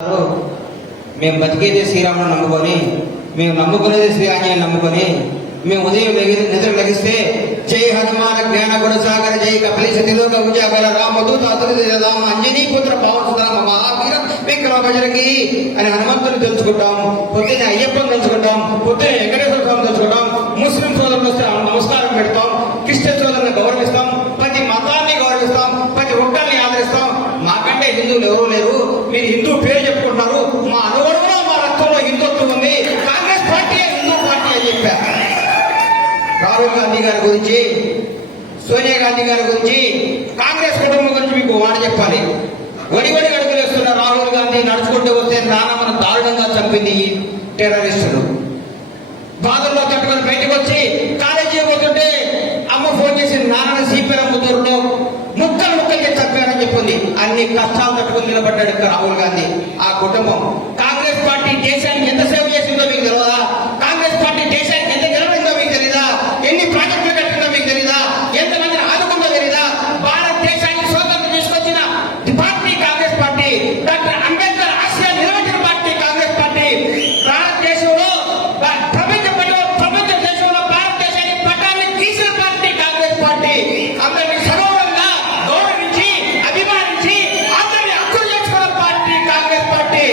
మేము బతికేదే శ్రీరాముని నమ్ముకొని, మేము నమ్ముకునేది శ్రీ ఆంజనేయుని నమ్ముకొని, మేము ఉదయం నిద్ర లగిస్తే జై హనుమాన జ్ఞాన గుణసాగర జై కపిలి సతిలోక ఉజాగర రామదూత రామ అంజనీ పుత్ర పవన మహావీర విక్రమ బజరంగి అని హనుమంతుని తెలుసుకుంటాం. పొద్దున్న అయ్యప్పని తెలుసుకుంటాం, పొద్దున్న వెంకటేశ్వర స్వామి తెలుసుకుంటాం. ముస్లిం సోదరులు వస్తే నమస్కారం పెడతాం, క్రిస్టియన్ సోదరులను గౌరవిస్తాం, ప్రతి మతాన్ని గౌరవిస్తాం, ప్రతి ఒక్కరిని ఆదరిస్తాం. మాకంటే హిందువులు ఎవరూ లేరు, మీరు హిందూ పేరు చెప్పుకుంటున్నారు, మా అనుగుణంలో మా రక్తంలో హిందుత్వం ఉంది, కాంగ్రెస్ పార్టీ హిందూ పార్టీ అని చెప్పారు. రాహుల్ గాంధీ గారి గురించి, సోనియా గాంధీ గారి గురించి, కాంగ్రెస్ కుటుంబం గురించి మీకు మాట చెప్పాలి. వడి అడుగులు వేస్తున్న రాహుల్ గాంధీ నడుచుకుంటూ వస్తే నాన్నమ్మను దారుణంగా చంపింది ఈ టెర్రరిస్టులు. బాధల్లో తట్టుకొని బయటకు వచ్చి కాలేజీ పోతుంటే అమ్మ ఫోన్ చేసి నాన్నను సిపిఎం ముద్దూరులో ముక్కలు చంపారని చెప్పింది. అన్ని కష్టాలు తట్టుకుని నిలబడ్డాడు రాహుల్ గాంధీ. ఆ కుటుంబం కాంగ్రెస్ పార్టీ దేశానికి ఎంత సేవ చేసిందో మీకు తెలియదా? కాంగ్రెస్ పార్టీ దేశానికి ఎంత గెలవడిందో మీకు తెలీదా? ఎన్ని ప్రాజెక్టులు కట్టిందో మీకు తెలీదా? ఎంతమందిని ఆదుకుందో తెలీదా? భారతదేశానికి స్వాతంత్రం తీసుకొచ్చిన party Congress party. Doctor Ambedkar ఆశయాలు నిలబెట్టిన పార్టీ కాంగ్రెస్ పార్టీ. భారతదేశంలో ప్రపంచ దేశంలో భారతదేశాన్ని పట్టాన్ని తీసిన పార్టీ కాంగ్రెస్ పార్టీ. అందరినీ సగౌరవంగా గౌరవించి అభిమానించి అందరినీ హక్కులు చేసుకున్న పార్టీ కాంగ్రెస్ పార్టీ.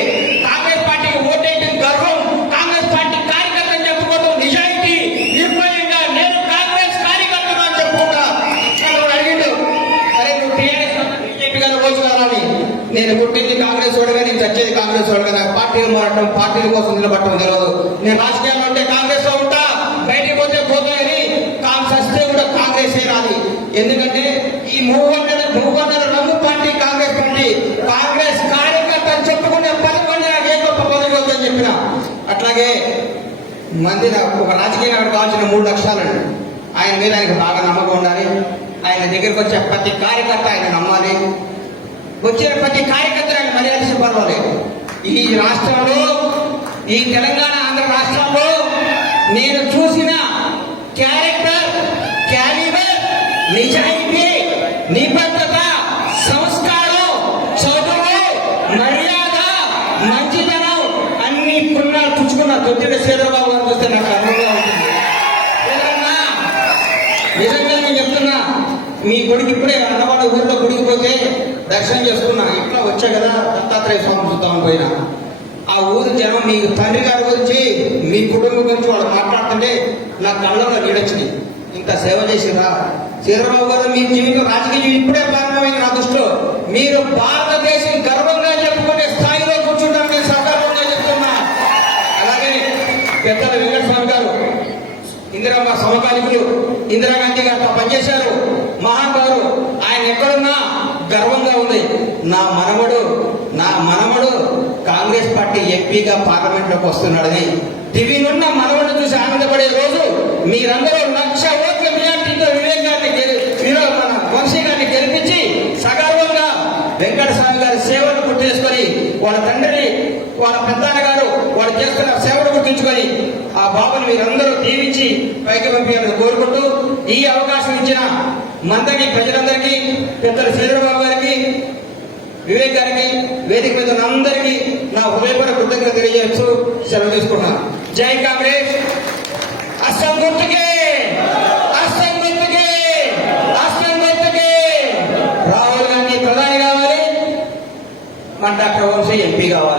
కాంగ్రెస్ పార్టీకి ఓటేయడం గర్వం, కాంగ్రెస్ పార్టీ కార్యకర్తలు చెప్పుకోవడం నిజాయితీ, నిర్భయంగా నేను కాంగ్రెస్ కార్యకర్తను అని చెప్పుకుంటా. అడిగిండు, అరే నువ్వు టీఆర్ఎస్ బీజేపీ గారు రోజుగాలని. నేను పుట్టింది కాంగ్రెస్ వాడుగా, నేను చచ్చేది కాంగ్రెస్ వాడుగా. నాకు పార్టీలు మారటం, పార్టీల కోసం నిలబడటం తెలియదు. నేను రాజకీయాల్లో ఉంటే కాంగ్రెస్ లో ఉంటా, బయటికి పోతే పోతాయని సస్తే కూడా కాంగ్రెస్ రాలి. ఎందుకంటే ఈ మూడున్నర నమ్ము పార్టీ కాంగ్రెస్ పార్టీ. కాంగ్రెస్ కార్యకర్త చెప్పుకునే 10 మంది నాకు ఏ గొప్ప పదవి వద్దని చెప్పిన. అట్లాగే మంది ఒక రాజకీయ నాయకుడు కావాల్సిన 3 లక్షలండి. ఆయన మీద ఆయనకు బాగా నమ్మకం ఉండాలి. ఆయన దగ్గరికి వచ్చే ప్రతి కార్యకర్త ఆయన నమ్మాలి. వచ్చిన ప్రతి కార్యకర్త ఆయన మర్యాద పర్వాలేదు. ఈ రాష్ట్రంలో, ఈ తెలంగాణ ఆంధ్ర రాష్ట్రంలో నేను చూసిన క్యారెక్టర్, క్యాలిబర్, నిజాయితీ, నిబద్ధత, సంస్కారం, చదువు, మర్యాద, మంచితనం అన్ని పుణ్యాలు పుచ్చుకున్న దొడ్డిన చంద్రబాబు గారు చూస్తే నాకు అనుభవం ఉంటుంది. నిజంగా నేను చెప్తున్నా, మీ గుడికి ఇప్పుడే అన్నవాళ్ళ ఊళ్ళో గుడికి పోతే దర్శనం చేసుకున్నా. ఇట్లా వచ్చా కదా దత్తాత్రేయ స్వామి చూద్దామని పోయినా. ఆ ఊరు జనం మీ తండ్రి గారి గురించి, మీ కుటుంబం గురించి వాళ్ళు మాట్లాడుతుంటే నా కళ్ళలో నీడొచ్చింది. ఇంత సేవ చేసిరా చంద్రబాబు గారు. మీ జీవితం, రాజకీయ జీవితం ఇప్పుడే ప్రారంభమైంది. నా దృష్టిలో మీరు భారతదేశం గర్వంగా చెప్పుకునే స్థాయిలో కూర్చుంటారని నేను సకాలంగా చెప్తున్నా. అలాగే పెద్దల వెంకటస్వామి గారు ఇందిరమ్మ సమకాలికులు, ఇందిరాగాంధీ గారితో పనిచేశారు, మహానుభావులు. ఆయన ఎక్కడున్నా గర్వంగా ఉంది. నా మనవడు కాంగ్రెస్ పార్టీ ఎంపీగా పార్లమెంట్ లోకి వస్తున్నాడని దివినున్న మనవడు చూసి ఆనందపడే రోజు మీరందరూ 1,00,000 ఓట్ల మెజార్టీతో మన వంశీ గారిని గెలిపించి సగర్వంగా వెంకటస్వామి గారి సేవలు గుర్తు వాళ్ళ తండ్రిని, వాళ్ళ పెద్దాన్న గారు వాళ్ళు చేస్తున్న సేవలు గుర్తుంచుకొని ఆ బాబుని మీరందరూ దీవించి పైకి పంపించాలని కోరుకుంటూ, ఈ అవకాశం ఇచ్చిన మందరికి, ప్రజలందరికీ, పెద్దలు చంద్రబాబు గారికి, వివేక్ గారికి, వేదిక మీద అందరికీ నా హృదయపూర్వక కృతజ్ఞత తెలియజేస్తూ సెలవు తీసుకుంటున్నాను. జై కాంగ్రెస్. అస్సాం గుర్తుకే, అస్సాం గుర్తుకే, అస్సాం గుర్తుకే. రాహుల్ గాంధీ ప్రధాని కావాలి, మన డాక్టర్ వంశీ ఎంపీ కావాలి.